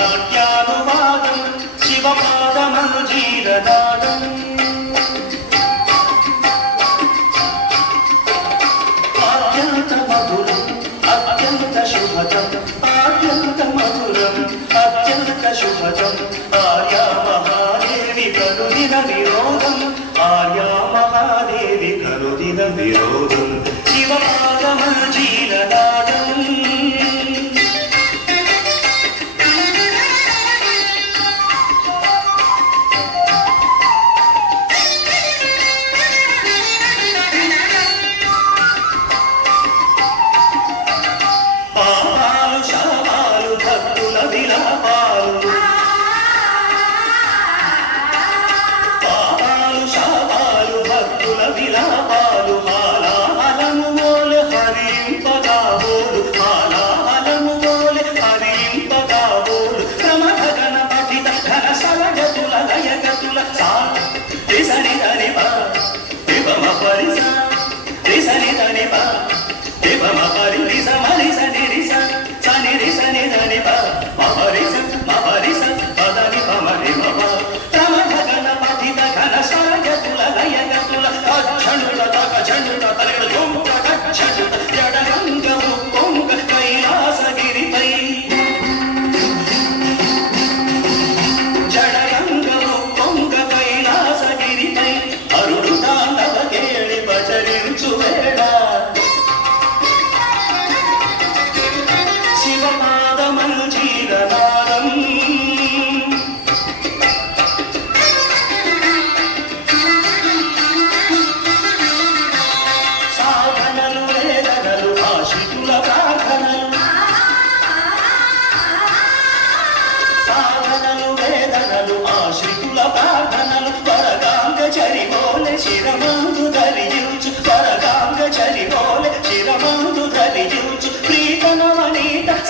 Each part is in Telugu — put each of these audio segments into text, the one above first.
నాట్యానువాదం శివపాదమనుజీరనాదం అత్యంత మధురం అత్యంత శుభదం అత్యంత మధురం అత్యంత శుభదం ఆర్యా మహాదేవి కరుదిన విరోధం ఆర్యా మహాదేవి కరుదిన విరోధం శివపాదమనుజీరనాదం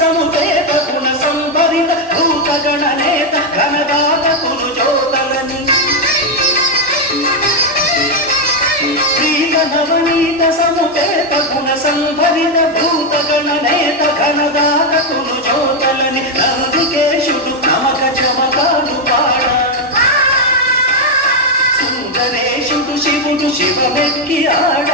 సముపేత గుణ సంభరిత భూతగణనేత ఘనదాత కును జ్యోతలని శ్రీగణవనీత సముపేత గుణ సంభరిత భూతగణనేత ఘనదాత కును జ్యోతలని నందికేశుడు నమక చమకాలు పాడ సుందరేశుడు శివుడు శివమెక్కి ఆడ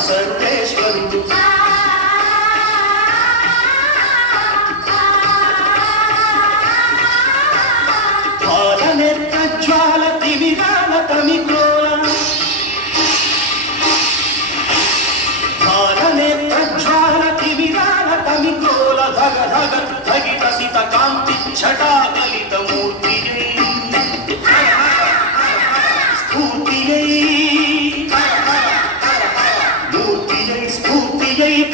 సర్వేశ్వరుడు పాలనెత్రజ్వాల తిమిరాల తమిక్రోల పాలనెత్రజ్వాల తిమిరాల తమిక్రోల ధగ ధగ ధగిత సిత కాంతి ఛటాకలిత మూర్తి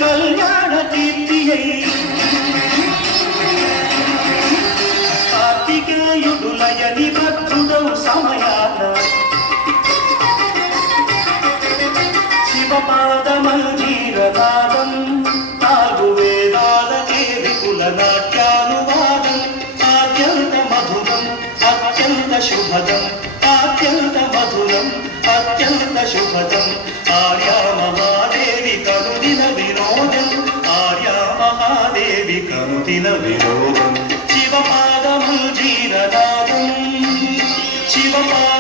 కళ్యాణ కీర్తియై కార్తికేయుడులయని భక్తుడౌ సమయాన శివపాదమనుజీరనాదం నాలుగు వేదాలకే విపుల నాట్యానువాదం అత్యంత మధురం అత్యంత శుభదం అత్యంత మధురం అత్యంత శుభదం ఆర్యా మహాదేవి కరుదిన విరోధం ఆర్యా మహాదేవి కరుదిన విరోధం శివపాదమనుజీరనాదం శివపా